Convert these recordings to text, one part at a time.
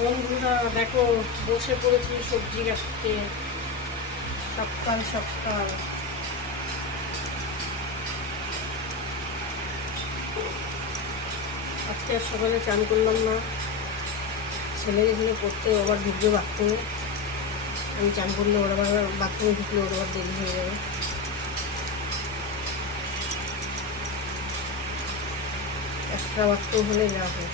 বন্ধুরা, দেখো, বসে পড়েছি সবজি কাটতে সকাল সকাল। আজকে আর সকালে চান করলাম না। ছেলে এখানে পড়তে আবার ঢুকবে বাথরুমে আমি চান করলে ওরা আবার বাথরুমে ঢুকলে ওরা আবার দেরি হয়ে যাবে। এক্সট্রা বাথরুম হলে যা হয়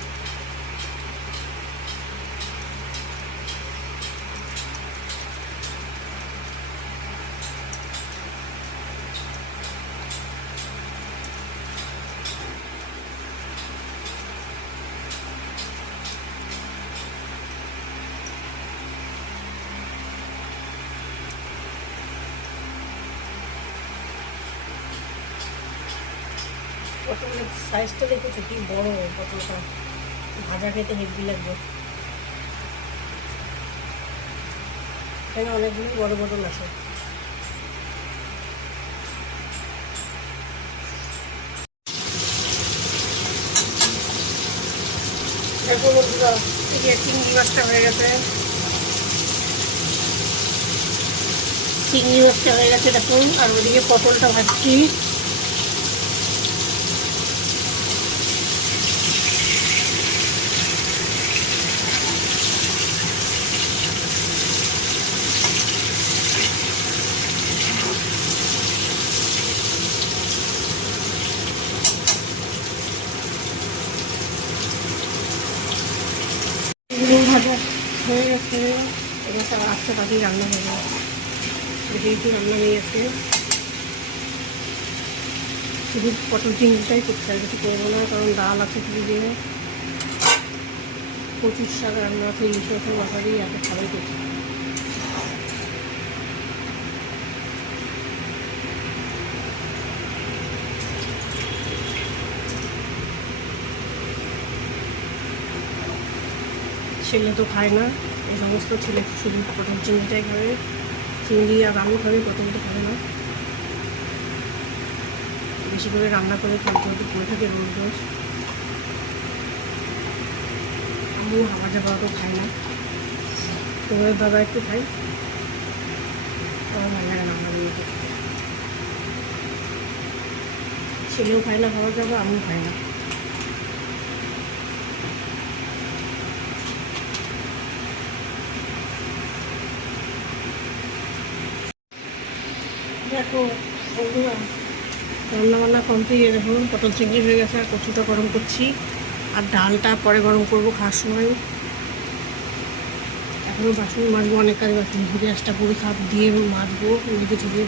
পটলের সাইজটা দেখেছ? কি বড় পটলটা ভাজা খেতে হেভি লাগবে। এখানে অনেকগুলি বড় পটল আছে। দেখো বন্ধুরা চিংড়ি মাছটা হয়ে গেছে। চিংড়ি মাছটা হয়ে গেছে দেখুন আর ওদিকে পটলটা ভাজছি চিংড়ি ভাজা হয়ে গেছে। এবার সব আস্তে পাখি রান্না হয়ে গেছে। যেহেতু রান্না হয়ে গেছে। শুধু পটল চিংড়িটাই করতে হবে, কিছু করব না, কারণ ডাল আছে কিছু দিয়ে পঁচিশ শাক রান্না আছে, ইলিশ মাথা দিয়ে এত খাবার করছি। ছেলে তো খায় না। এই সমস্ত ছেলে শুধু পটল চিংড়িটাই খাবে। চিংড়ি আর আলু খাবে পটল তো খাবে না। বেশি করে রান্না করে খাদ্য হতে পড়ে থাকে রোজ রোজ। আমিও হাওয়া যাওয়া তো খাই না। তোমাদের দাদা একটু খাই আমার ভালো লাগে না, আমার। ছেলেও খায় না খাওয়া যাবে আমিও খাই না। দেখো, বন্ধুরা রান্না বান্না কমপ্লিট দেখুন, পটল চিংড়ি হয়ে গেছে, আর কচুটা গরম করছি, আর ডালটা পরে গরম করব খাওয়ার সময়। এখনও বাসন মাজবো, অনেক কাজ ঘুরে আসটা করি খাপ দিয়ে মাজবো নিজে থেকে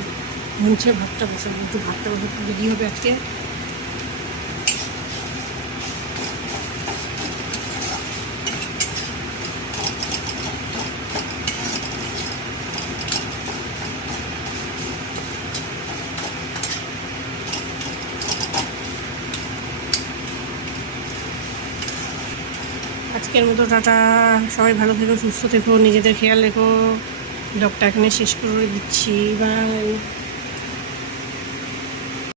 মুছে ভাতটা বসাবো, একটু ভাতটা বসাতে দেরি হবে আজকে? আজকের মতো টাটা। সবাই ভালো থেকো, সুস্থ থেকো, নিজেদের খেয়াল রেখো। ব্লগটা এখানে শেষ করে দিচ্ছি। বাই।